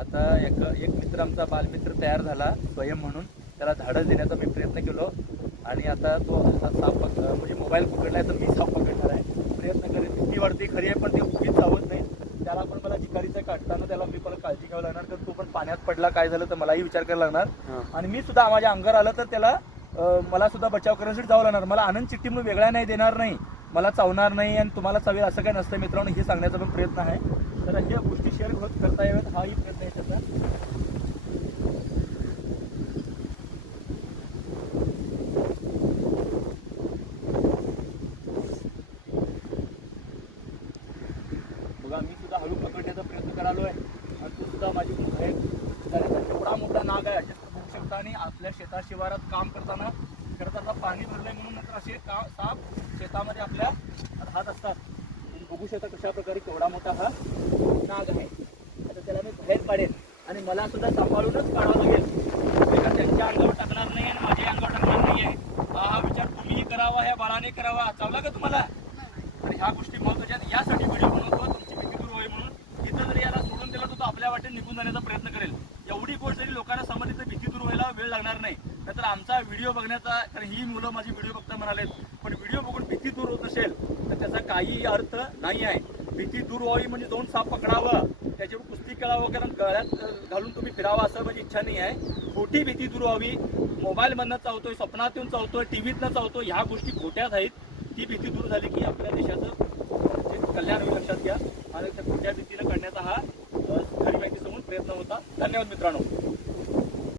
आता एक मित्र आमचा बालमित्र तयार झाला स्वयं म्हणून, त्याला धाडस देण्याचा मी प्रयत्न केलो आणि आता तो साप म्हणजे मोबाईल पकडलाय तर मी साप पकडणार आहे. प्रयत्न करेन. भीती वाटते खरी आहे पण ते उगीच चावत नाही. त्याला पण मला जिकारीचं काढताना त्याला मी पण काळजी घ्यावी लागणार, तर तो पण पाण्यात पडला काय झालं तर मलाही विचार करायला लागणार आणि मी सुद्धा माझ्या अंगावर आलं तर त्याला मला सुद्धा बचाव करण्यासाठी जावं लागणार. मला आनंद चिठ्ठी म्हणून वेगळा नाही देणार नाही, मला चावणार नाही आणि तुम्हाला चावेल असं काही नसतं मित्रांनो, हे सांगण्याचा पण प्रयत्न आहे. तर ह्या गोष्टी शेअर करता याव्यात हाही प्रयत्न आहे त्याचा. बघा मी सुद्धा हळू पकडण्याचा प्रयत्न करालोय आणि तू सुद्धा माझी एवढा मोठा नाग आहे बघू शकता. आणि आपल्या शेता शिवारात काम करताना खरं तर पाणी भरलंय म्हणून नंतर असे साप शेतामध्ये आपल्या राहत असतात. बघू शकता कशा प्रकारे केवढा मोठा हा नाग आहे. आता त्याला मी बाहेर काढेन आणि मला सुद्धा सांभाळूनच काढावं लागेल. त्यांच्या अंगावर टाकणार नाही आणि माझ्या अंगावर टाकणार नाही आहे. हा विचार तुम्हीही करावा, ह्या बाळाने करावा. चावला का तुम्हाला? तर ह्या गोष्टी महत्त्वाच्या आहेत. यासाठी व्हिडिओ बनवतो तुमची भीती दूर व्हावी म्हणून. इथं जरी याला सोडून दिलं तर तो आपल्या वाटेत निघून जाण्याचा प्रयत्न करेल. एवढी गोष्ट जरी लोकांना समजली तर भीती दूर व्हायला वेळ लागणार नाही. तर आमचा व्हिडिओ बघण्याचा, तर ही मुलं माझी व्हिडिओ बघता म्हणालेत, पण व्हिडिओ बघून भीती दूर होत नसेल तर त्याचा काही अर्थ नाही आहे. भीती दूर व्हावी म्हणजे जाऊन साप पकडावं, त्याच्यावर कुस्ती खेळावं, कारण गळ्यात घालून तुम्ही फिरावं असं माझी इच्छा नाही आहे. खोटी भीती दूर व्हावी. मोबाईलमधनं चावतोय, स्वप्नात येऊन चावतोय, टीव्हीतनं चावतोय, ह्या गोष्टी खोट्याच आहेत. ती भीती दूर झाली की आपल्या देशाचं कल्याण होईल, लक्षात घ्या. आणि त्या खोट्या भीतीनं काढण्याचा हा खरी माहिती समोर प्रयत्न होता. धन्यवाद मित्रांनो.